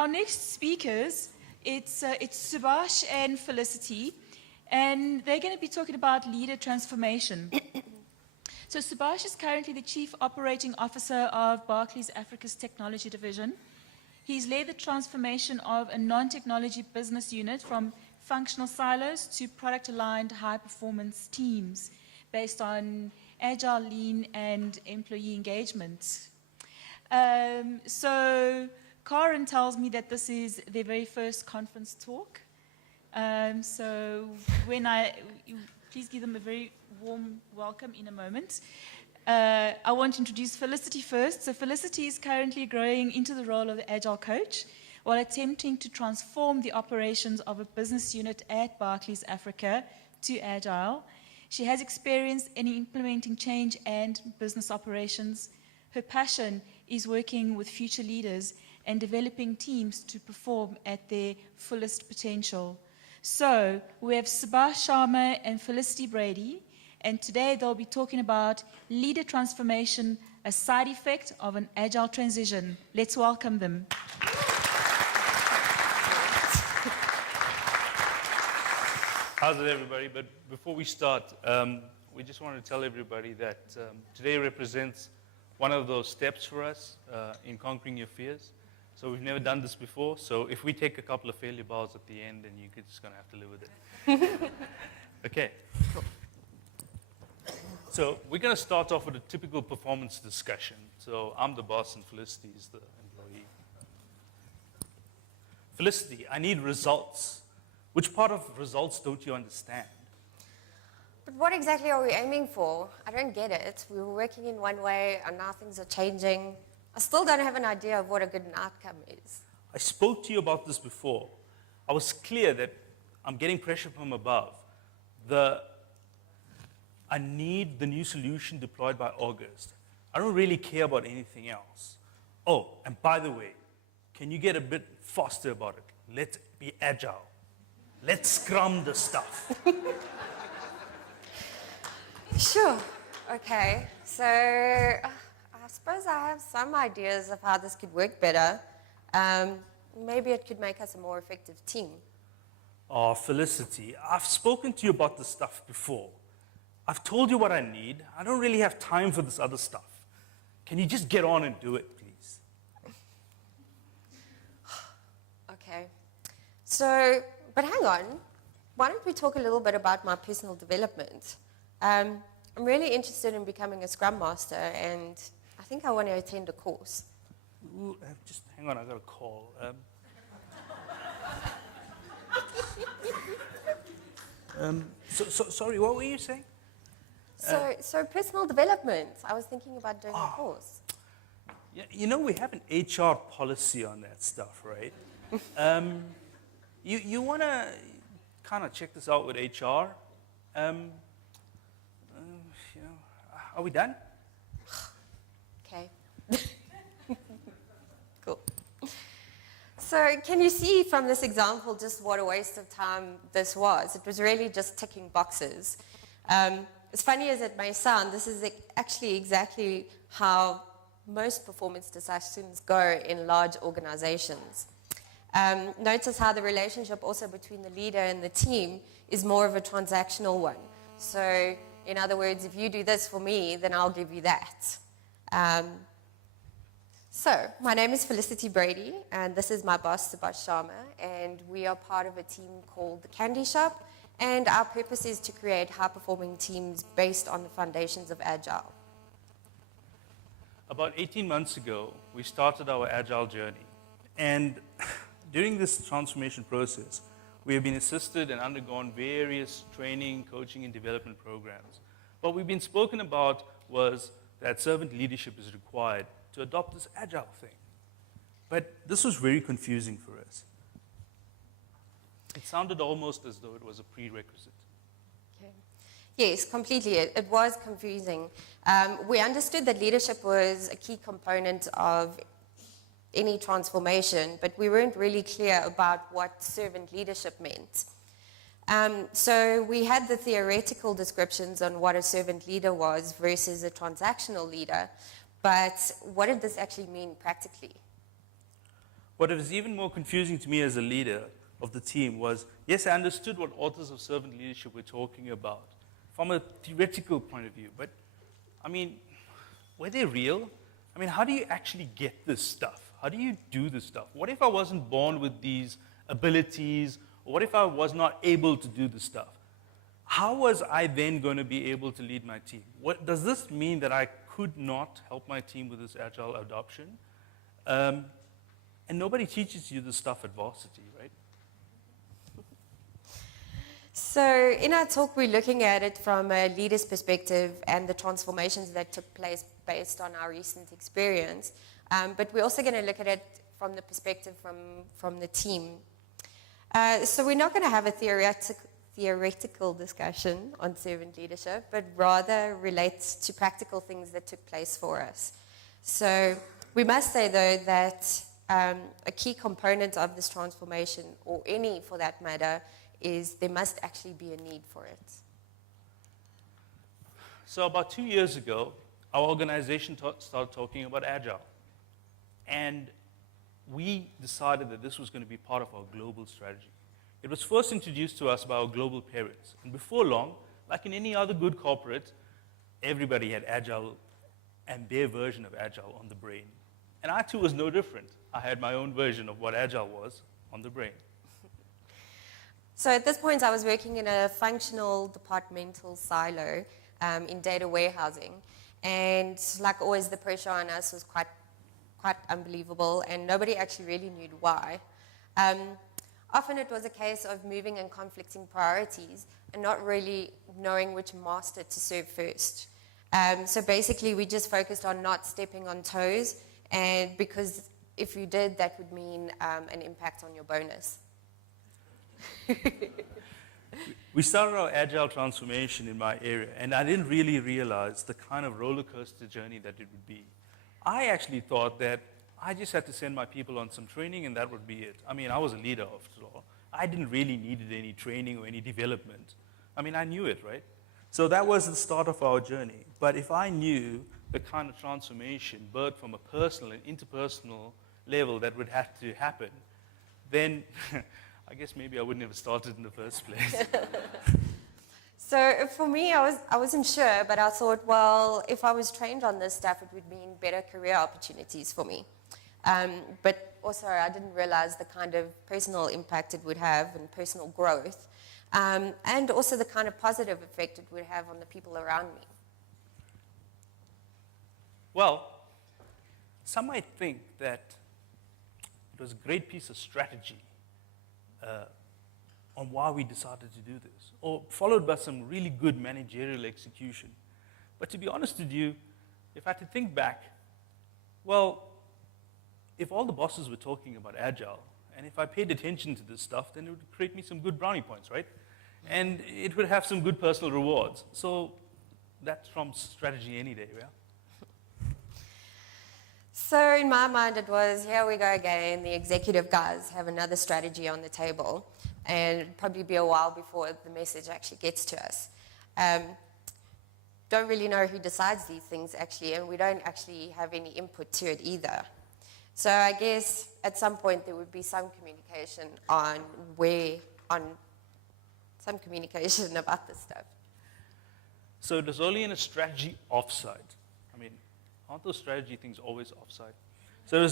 Our next speakers, it's Subash and Felicity, and they're going to be talking about leader transformation. So Subash is currently the Chief Operating Officer of Barclays Africa's Technology Division. He's led the transformation of a non-technology business unit from functional silos to product-aligned high-performance teams based on agile, lean, and employee engagement. So Karen tells me that this is their very first conference talk. So please give them a very warm welcome in a moment. I want to introduce Felicity first. So Felicity is currently growing into the role of the Agile coach while attempting to transform the operations of a business unit at Barclays Africa to Agile. She has experience in implementing change and business operations. Her passion is working with future leaders and developing teams to perform at their fullest potential. So we have Subash, Sharma, and Felicity Brady, and today they'll be talking about leader transformation, a side effect of an agile transition. Let's welcome them. How's it, everybody? But before we start, we just want to tell everybody that today represents one of those steps for us in conquering your fears. So we've never done this before, so if we take a couple of failure bars at the end, then you're just going to have to live with it. Okay. So we're going to start off with a typical performance discussion. So I'm the boss and Felicity is the employee. Felicity, I need results. Which part of results don't you understand? But what exactly are we aiming for? I don't get it. We were working in one way, and now things are changing. I still don't have an idea of what a good outcome is. I spoke to you about this before. I was clear that I'm getting pressure from above. I need the new solution deployed by August. I don't really care about anything else. Oh, and by the way, can you get a bit faster about it? Let's be agile. Let's scrum the stuff. Sure. Okay. So I suppose I have some ideas of how this could work better. Maybe it could make us a more effective team. Oh, Felicity, I've spoken to you about this stuff before. I've told you what I need. I don't really have time for this other stuff. Can you just get on and do it, please? Okay. So, but hang on. Why don't we talk a little bit about my personal development? I'm really interested in becoming a Scrum Master, and I think I want to attend a course. Ooh, just hang on, I got a call. Sorry, what were you saying? So personal development. I was thinking about doing a course. Yeah, you know, we have an HR policy on that stuff, right? You want to kind of check this out with HR? Are we done? Okay. Cool. So can you see from this example just what a waste of time this was? It was really just ticking boxes. As funny as it may sound, this is actually exactly how most performance discussions go in large organizations. Notice how the relationship also between the leader and the team is more of a transactional one. So, in other words, if you do this for me, then I'll give you that. So, my name is Felicity Brady, and this is my boss, Subash Sharma, and we are part of a team called the Candy Shop, and our purpose is to create high-performing teams based on the foundations of Agile. About 18 months ago, we started our Agile journey, and during this transformation process, we have been assisted and undergone various training, coaching, and development programs. What we've been spoken about was that servant leadership is required to adopt this Agile thing. But this was very confusing for us. It sounded almost as though it was a prerequisite. Okay. Yes, completely. It was confusing. We understood that leadership was a key component of any transformation, but we weren't really clear about what servant leadership meant. So we had the theoretical descriptions on what a servant leader was versus a transactional leader, but what did this actually mean practically? What was even more confusing to me as a leader of the team was, yes, I understood what authors of servant leadership were talking about from a theoretical point of view, but I mean, were they real? I mean, how do you actually get this stuff? How do you do this stuff? What if I wasn't born with these abilities? Or what if I was not able to do this stuff? How was I then going to be able to lead my team? What, does this mean that I could not help my team with this agile adoption? And nobody teaches you this stuff at varsity, right? So in our talk, we're looking at it from a leader's perspective and the transformations that took place based on our recent experience. But we're also going to look at it from the perspective from the team. So we're not going to have a theoretical discussion on servant leadership, but rather relates to practical things that took place for us. So we must say, though, that a key component of this transformation, or any for that matter, is there must actually be a need for it. So about 2 years ago, our organization started talking about Agile. And we decided that this was going to be part of our global strategy. It was first introduced to us by our global parents. And before long, like in any other good corporate, everybody had Agile and their version of Agile on the brain. And I too was no different. I had my own version of what Agile was on the brain. So at this point, I was working in a functional departmental silo in data warehousing. And like always, the pressure on us was quite unbelievable, and nobody actually really knew why. Often it was a case of moving and conflicting priorities and not really knowing which master to serve first. So basically, we just focused on not stepping on toes, and because if you did, that would mean an impact on your bonus. We started our Agile transformation in my area, and I didn't really realize the kind of roller coaster journey that it would be. I actually thought that I just had to send my people on some training and that would be it. I mean, I was a leader after all. I didn't really need any training or any development. I mean, I knew it, right? So that was the start of our journey. But if I knew the kind of transformation, both from a personal and interpersonal level that would have to happen, then I guess maybe I wouldn't have started in the first place. So for me, I wasn't sure, but I thought, well, if I was trained on this stuff, it would mean better career opportunities for me. But also, I didn't realize the kind of personal impact it would have and personal growth, and also the kind of positive effect it would have on the people around me. Well, some might think that it was a great piece of strategy on why we decided to do this, or followed by some really good managerial execution. But to be honest with you, if I had to think back, well, if all the bosses were talking about Agile, and if I paid attention to this stuff, then it would create me some good brownie points, right? And it would have some good personal rewards. So that trumps strategy any day, yeah? So in my mind, it was, here we go again, the executive guys have another strategy on the table, and it'd probably be a while before the message actually gets to us. Don't really know who decides these things, actually, and we don't actually have any input to it either. So I guess at some point there would be some communication some communication about this stuff. So it was only in a strategy offsite. I mean, aren't those strategy things always offsite? So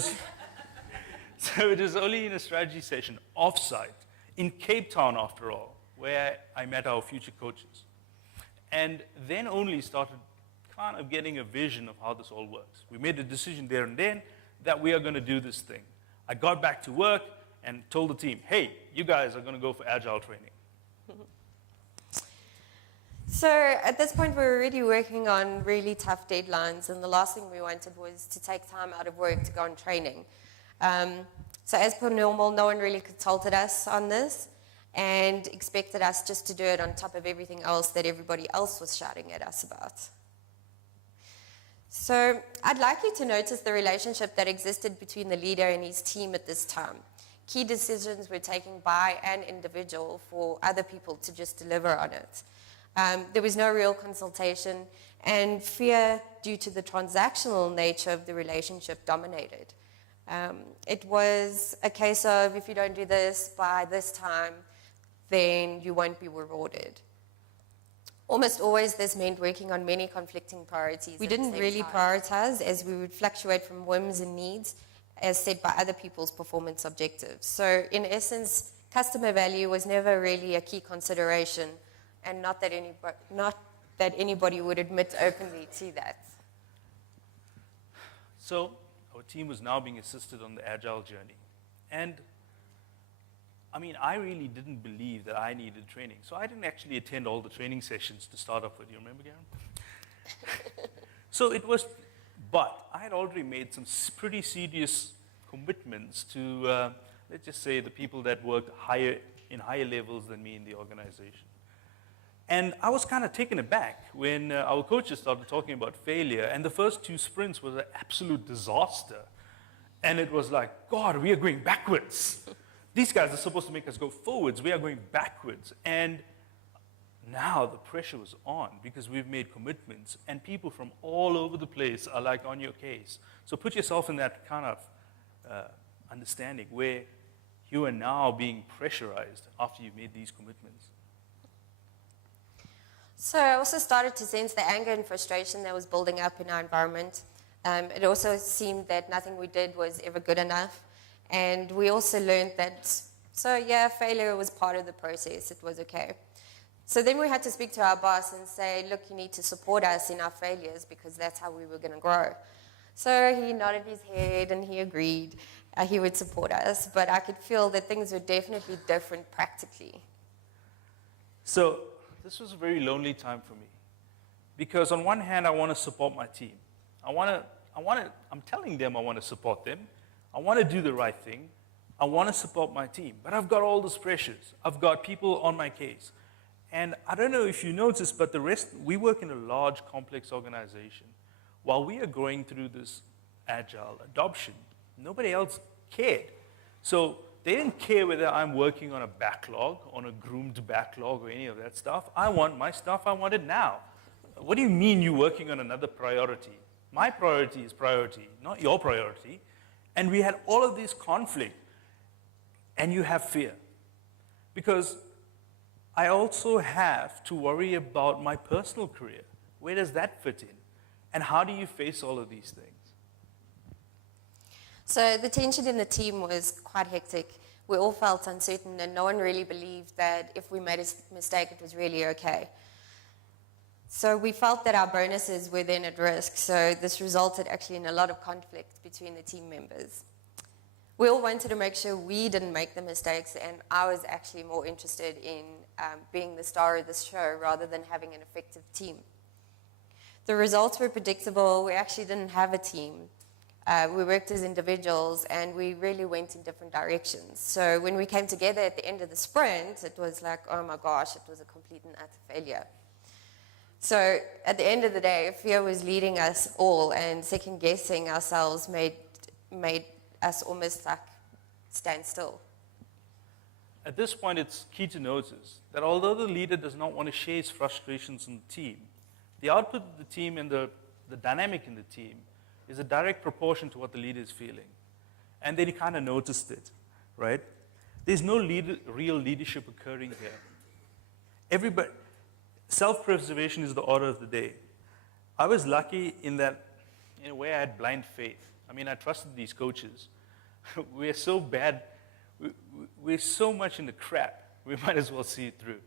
it was only in a strategy session offsite in Cape Town, after all, where I met our future coaches. And then only started kind of getting a vision of how this all works. We made a decision there and then that we are going to do this thing. I got back to work and told the team, hey, you guys are going to go for Agile training. So at this point, we were already working on really tough deadlines, and the last thing we wanted was to take time out of work to go on training. So as per normal, no one really consulted us on this and expected us just to do it on top of everything else that everybody else was shouting at us about. So I'd like you to notice the relationship that existed between the leader and his team at this time. Key decisions were taken by an individual for other people to just deliver on it. There was no real consultation, and fear due to the transactional nature of the relationship dominated. It was a case of if you don't do this by this time, then you won't be rewarded. Almost always this meant working on many conflicting priorities. We didn't really prioritize, as we would fluctuate from whims and needs as set by other people's performance objectives. So in essence, customer value was never really a key consideration, and not that anybody would admit openly to that. So our team was now being assisted on the Agile journey. And I mean, I really didn't believe that I needed training. So I didn't actually attend all the training sessions to start off with. You remember, Garen? So it was, but I had already made some pretty serious commitments to, let's just say, the people that worked in higher levels than me in the organization. And I was kind of taken aback when our coaches started talking about failure, and the first 2 sprints was an absolute disaster. And it was like, God, we are going backwards. These guys are supposed to make us go forwards. We are going backwards. And now the pressure was on because we've made commitments, and people from all over the place are like on your case. So put yourself in that kind of understanding where you are now being pressurized after you've made these commitments. So I also started to sense the anger and frustration that was building up in our environment. It also seemed that nothing we did was ever good enough. And we also learned that, failure was part of the process. It was okay. So then we had to speak to our boss and say, look, you need to support us in our failures because that's how we were going to grow. So he nodded his head and he agreed he would support us. But I could feel that things were definitely different practically. So this was a very lonely time for me because on one hand, I want to support my team. I'm telling them I want to support them. I want to do the right thing. I want to support my team. But I've got all these pressures. I've got people on my case. And I don't know if you noticed, but we work in a large, complex organization. While we are going through this agile adoption, nobody else cared. So they didn't care whether I'm working on a backlog, on a groomed backlog or any of that stuff. I want my stuff, I want it now. What do you mean you're working on another priority? My priority is priority, not your priority. And we had all of this conflict, and you have fear. Because I also have to worry about my personal career. Where does that fit in? And how do you face all of these things? So the tension in the team was quite hectic. We all felt uncertain, and no one really believed that if we made a mistake, it was really okay. So we felt that our bonuses were then at risk, so this resulted actually in a lot of conflict between the team members. We all wanted to make sure we didn't make the mistakes, and I was actually more interested in being the star of the show rather than having an effective team. The results were predictable. We actually didn't have a team. We worked as individuals, and we really went in different directions. So when we came together at the end of the sprint, it was like, oh my gosh, it was a complete and utter failure. So at the end of the day, fear was leading us all, and second-guessing ourselves made us almost like stand still. At this point, it's key to notice that although the leader does not want to share his frustrations in the team, the output of the team and the dynamic in the team is a direct proportion to what the leader is feeling. And they kind of noticed it, right? There's no real leadership occurring here. Self-preservation is the order of the day. I was lucky in that, in a way, I had blind faith. I mean, I trusted these coaches. We're so bad. We're so much in the crap. We might as well see it through.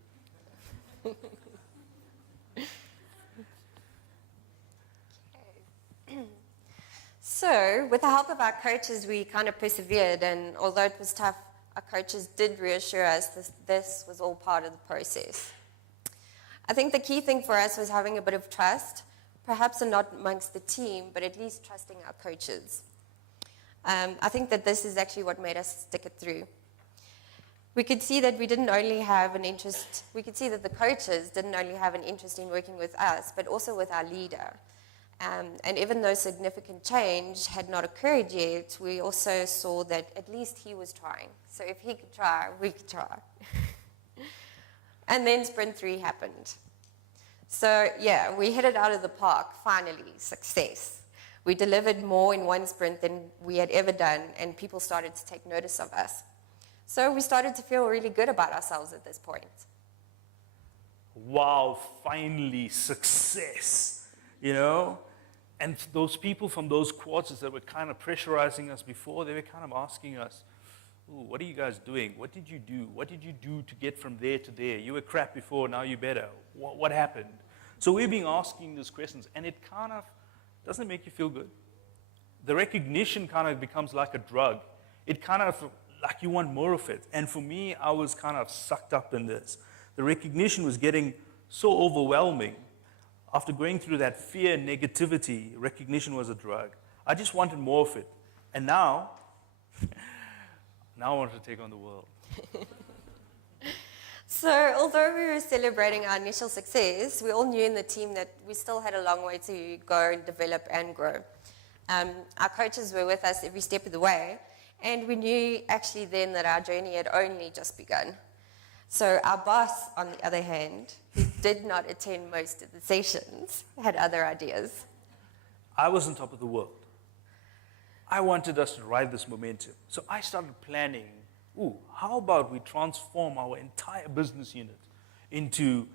So, with the help of our coaches, we kind of persevered, and although it was tough, our coaches did reassure us this was all part of the process. I think the key thing for us was having a bit of trust, perhaps not amongst the team, but at least trusting our coaches. I think that this is actually what made us stick it through. We could see that we didn't only have an interest, we could see that the coaches didn't only have an interest in working with us, but also with our leader. And even though significant change had not occurred yet, we also saw that at least he was trying. So if he could try, we could try. And then Sprint 3 happened. So yeah, we hit it out of the park, finally, success. We delivered more in one sprint than we had ever done, and people started to take notice of us. So we started to feel really good about ourselves at this point. Wow, finally, success, you know? And those people from those quarters that were kind of pressurizing us before, they were kind of asking us, ooh, what are you guys doing? What did you do? What did you do to get from there to there? You were crap before, now you're better. What happened? So we've been asking these questions, and it kind of doesn't make you feel good. The recognition kind of becomes like a drug. It kind of, like you want more of it. And for me, I was kind of sucked up in this. The recognition was getting so overwhelming. After going through that fear and negativity, recognition was a drug. I just wanted more of it. And now I want to take on the world. So although we were celebrating our initial success, we all knew in the team that we still had a long way to go and develop and grow. Our coaches were with us every step of the way, and we knew actually then that our journey had only just begun. So our boss, on the other hand, who did not attend most of the sessions, had other ideas. I was on top of the world. I wanted us to ride this momentum. So I started planning, how about we transform our entire business unit into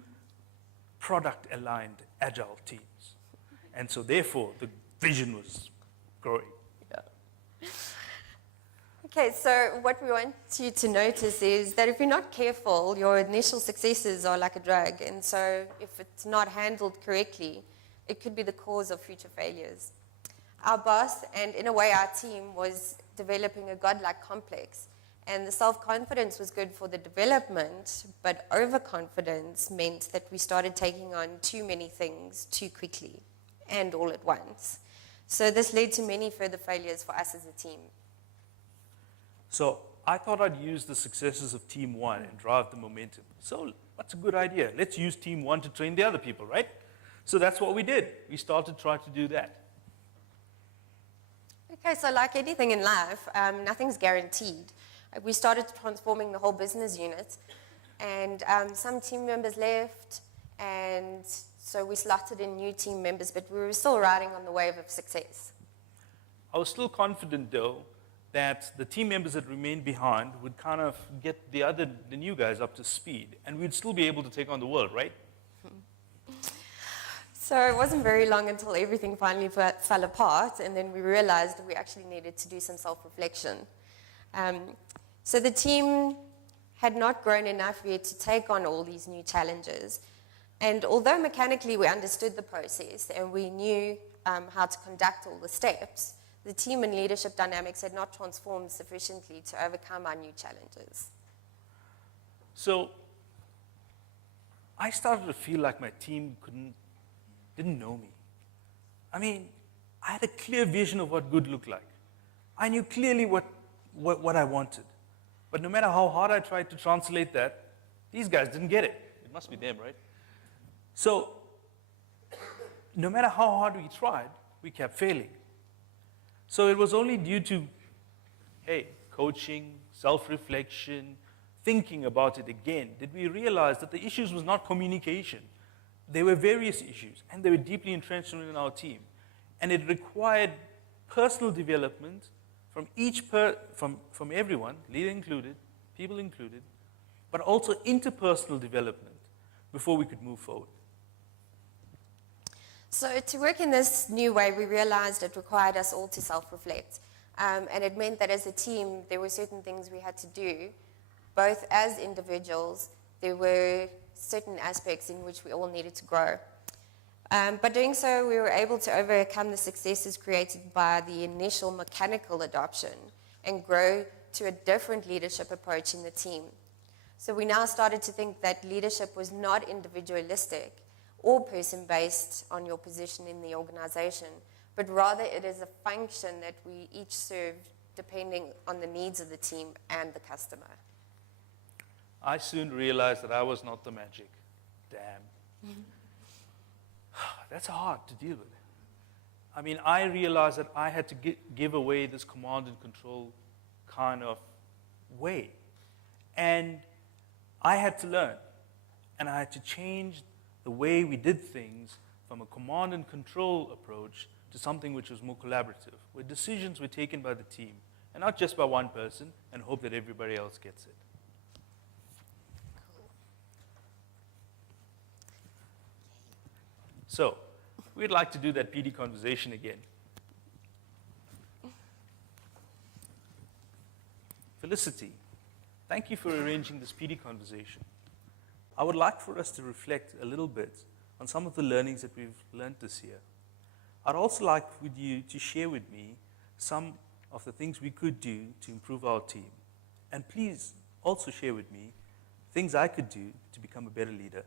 product-aligned agile teams? And so therefore, the vision was growing. Yeah. Okay, so what we want you to notice is that if you're not careful, your initial successes are like a drug. And so if it's not handled correctly, it could be the cause of future failures. Our boss, and in a way our team, was developing a godlike complex. And the self-confidence was good for the development, but overconfidence meant that we started taking on too many things too quickly and all at once. So this led to many further failures for us as a team. So I thought I'd use the successes of Team 1 and drive the momentum. So what's a good idea? Let's use Team 1 to train the other people, right? So that's what we did. We started trying to do that. Okay, so like anything in life, nothing's guaranteed. We started transforming the whole business unit, and some team members left, and so we slotted in new team members, but we were still riding on the wave of success. I was still confident, though, that the team members that remained behind would kind of get the new guys up to speed, and we'd still be able to take on the world, right? So it wasn't very long until everything finally fell apart, and then we realized that we actually needed to do some self-reflection. So the team had not grown enough yet to take on all these new challenges. And although mechanically we understood the process and we knew how to conduct all the steps, the team and leadership dynamics had not transformed sufficiently to overcome our new challenges. So I started to feel like my team didn't know me. I mean, I had a clear vision of what good looked like. I knew clearly what I wanted. But no matter how hard I tried to translate that, these guys didn't get it. It must be them, right? So no matter how hard we tried, we kept failing. So it was only due to, coaching, self-reflection, thinking about it again, did we realize that the issues was not communication. There were various issues, and they were deeply entrenched in our team. And it required personal development from everyone, leader included, people included, but also interpersonal development before we could move forward. So to work in this new way, we realized it required us all to self-reflect. And it meant that as a team, there were certain things we had to do. Both as individuals, there were certain aspects in which we all needed to grow. By doing so, we were able to overcome the successes created by the initial mechanical adoption and grow to a different leadership approach in the team. So we now started to think that leadership was not individualistic or person-based on your position in the organization, but rather it is a function that we each serve depending on the needs of the team and the customer. I soon realized that I was not the magic. Damn. That's hard to deal with. I mean, I realized that I had to give away this command and control kind of way. And I had to learn. And I had to change the way we did things from a command and control approach to to something which was more collaborative, where decisions were taken by the team and not just by one person and hope that everybody else gets it. So, we'd like to do that PD conversation again. Felicity, thank you for arranging this PD conversation. I would like for us to reflect a little bit on some of the learnings that we've learned this year. I'd also like with you to share with me some of the things we could do to improve our team. And please also share with me things I could do to become a better leader.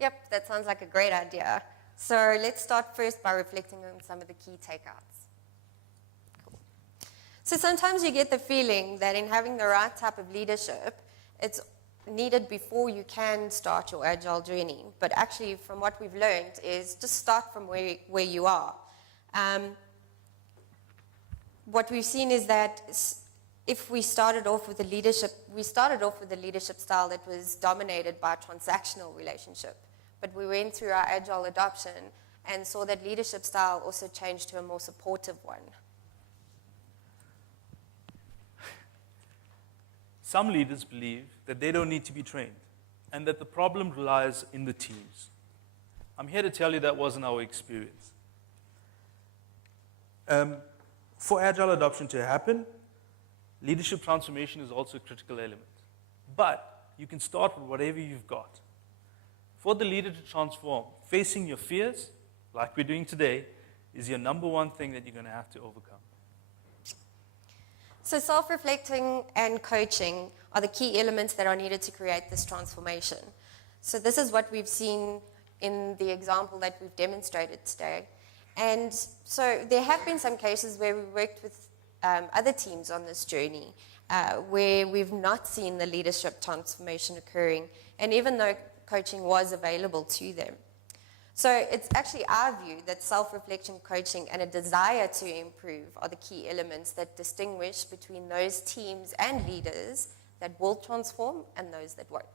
Yep, that sounds like a great idea. So let's start first by reflecting on some of the key takeouts. Cool. So sometimes you get the feeling that in having the right type of leadership, it's needed before you can start your Agile journey. But actually, from what we've learned, is just start from where you are. What we've seen is that if we started off with a leadership style that was dominated by a transactional relationship. But we went through our Agile adoption and saw that leadership style also changed to a more supportive one. Some leaders believe that they don't need to be trained and that the problem lies in the teams. I'm here to tell you that wasn't our experience. For Agile adoption to happen, leadership transformation is also a critical element. But you can start with whatever you've got. For the leader to transform, facing your fears, like we're doing today, is your number one thing that you're going to have to overcome. So self-reflecting and coaching are the key elements that are needed to create this transformation. So this is what we've seen in the example that we've demonstrated today. And so there have been some cases where we worked with other teams on this journey where we've not seen the leadership transformation occurring, and even though coaching was available to them. So it's actually our view that self-reflection coaching and a desire to improve are the key elements that distinguish between those teams and leaders that will transform and those that won't.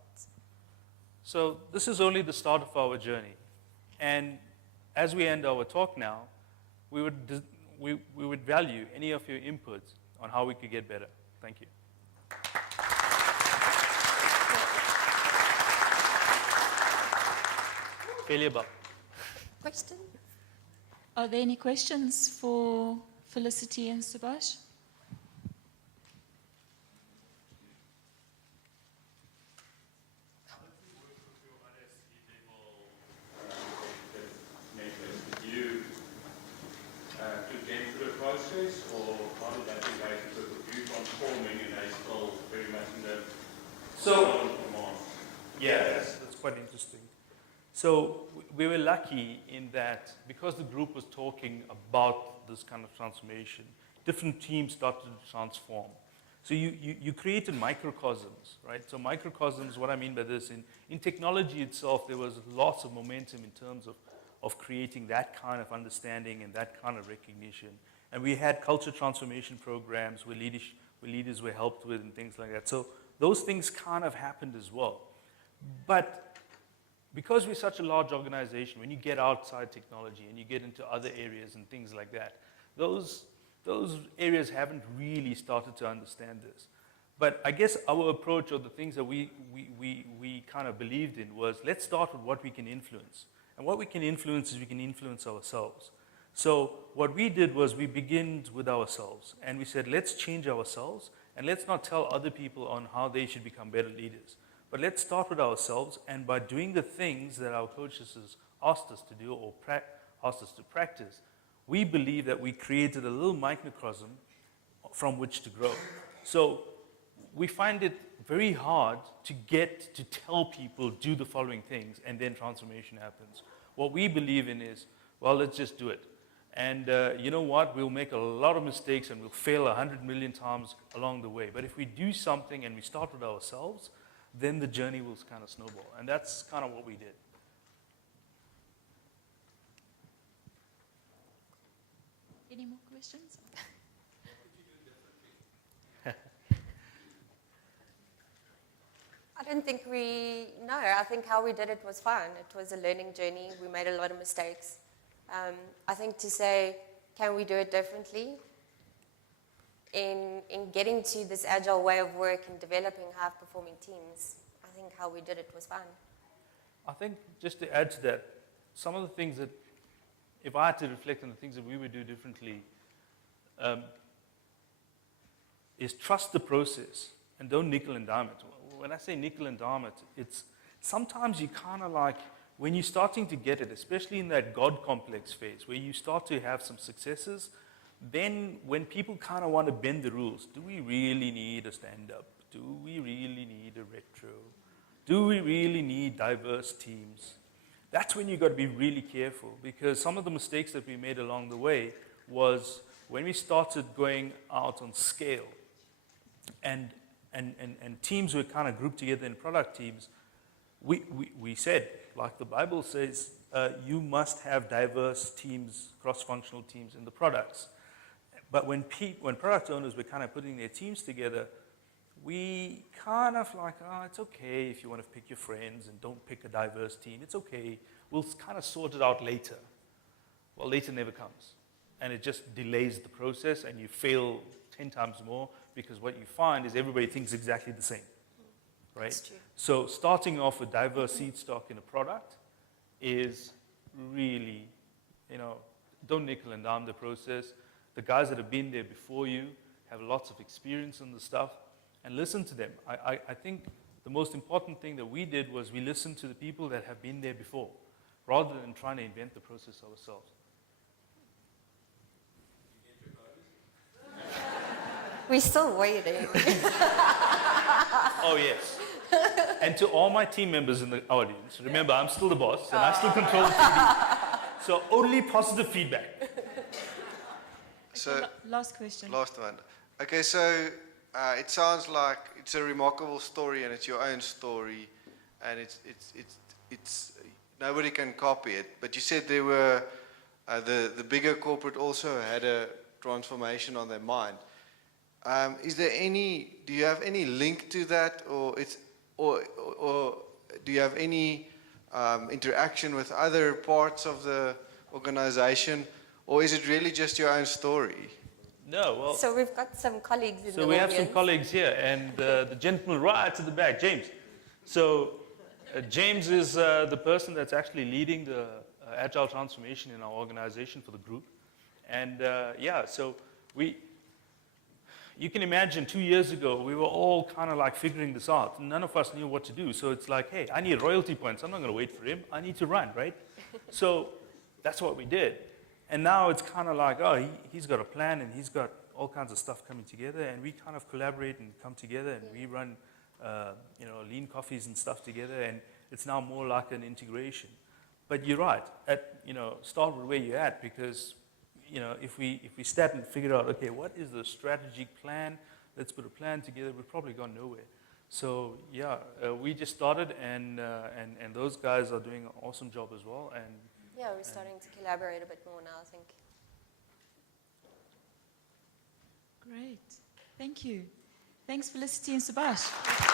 So this is only the start of our journey. And as we end our talk now, we would value any of your input on how we could get better. Thank you. Failure bar. Question? Are there any questions for Felicity and Subash? That's quite interesting. So we were lucky in that because the group was talking about this kind of transformation, different teams started to transform. So you created microcosms, right? So microcosms, what I mean by this, in technology itself, there was lots of momentum in terms of creating that kind of understanding and that kind of recognition. And we had culture transformation programs where leaders were helped with and things like that. So those things kind of happened as well. But because we're such a large organization, when you get outside technology and you get into other areas and things like that, those areas haven't really started to understand this. But I guess our approach, or the things that we kind of believed in, was let's start with what we can influence. And what we can influence is we can influence ourselves. So what we did was we began with ourselves. And we said, let's change ourselves, and let's not tell other people on how they should become better leaders. But let's start with ourselves, and by doing the things that our coaches asked us to do or asked us to practice, we believe that we created a little microcosm from which to grow. So we find it very hard to get to tell people, do the following things, and then transformation happens. What we believe in is, well, let's just do it. And you know what? We'll make a lot of mistakes and we'll fail 100 million times along the way. But if we do something and we start with ourselves, then the journey will kind of snowball. And that's kind of what we did. Any more questions? I don't think I think how we did it was fun. It was a learning journey. We made a lot of mistakes. I think to say, can we do it differently? In getting to this agile way of work and developing high-performing teams, I think how we did it was fun. I think just to add to that, some of the things that, if I had to reflect on the things that we would do differently, is trust the process and don't nickel and dime it. When I say nickel and dime it, it's sometimes you kind of like, when you're starting to get it, especially in that God complex phase, where you start to have some successes, then when people kind of want to bend the rules, do we really need a stand-up? Do we really need a retro? Do we really need diverse teams? That's when you've got to be really careful, because some of the mistakes that we made along the way was when we started going out on scale and teams were kind of grouped together in product teams, we said, like the Bible says, you must have diverse teams, cross-functional teams in the products. But when product owners were kind of putting their teams together, we kind of like, it's okay if you want to pick your friends and don't pick a diverse team. It's okay. We'll kind of sort it out later. Well, later never comes. And it just delays the process, and you fail 10 times more, because what you find is everybody thinks exactly the same. Right? That's true. So starting off with diverse seed stock in a product is really, don't nickel and dime the process. The guys that have been there before you have lots of experience on the stuff, and listen to them. I think the most important thing that we did was we listened to the people that have been there before, rather than trying to invent the process ourselves. We're still waiting. Oh, yes. And to all my team members in the audience, remember, I'm still the boss, and I still control the TV. So only positive feedback. Okay, last question. Last one. Okay, so it sounds like it's a remarkable story, and it's your own story, and it's nobody can copy it. But you said there were the bigger corporate also had a transformation on their mind. Do you have any link to that, or do you have any interaction with other parts of the organization, or is it really just your own story? No, well. So we've got some colleagues in the audience. So we have some colleagues here, and the gentleman right at the back, James. So James is the person that's actually leading the agile transformation in our organization for the group. And so you can imagine 2 years ago, we were all kind of like figuring this out. None of us knew what to do. So it's like, hey, I need royalty points. I'm not going to wait for him. I need to run, right? So that's what we did. And now it's kind of like, he's got a plan, and he's got all kinds of stuff coming together, and we kind of collaborate and come together, and we run, lean coffees and stuff together, and it's now more like an integration. But you're right. Start with where you're at, because if we sat and figured out, okay, what is the strategic plan? Let's put a plan together. We've probably gone nowhere. So we just started, and those guys are doing an awesome job as well. And yeah, we're starting to collaborate a bit more now, I think. Great. Thank you. Thanks, Felicity and Subash.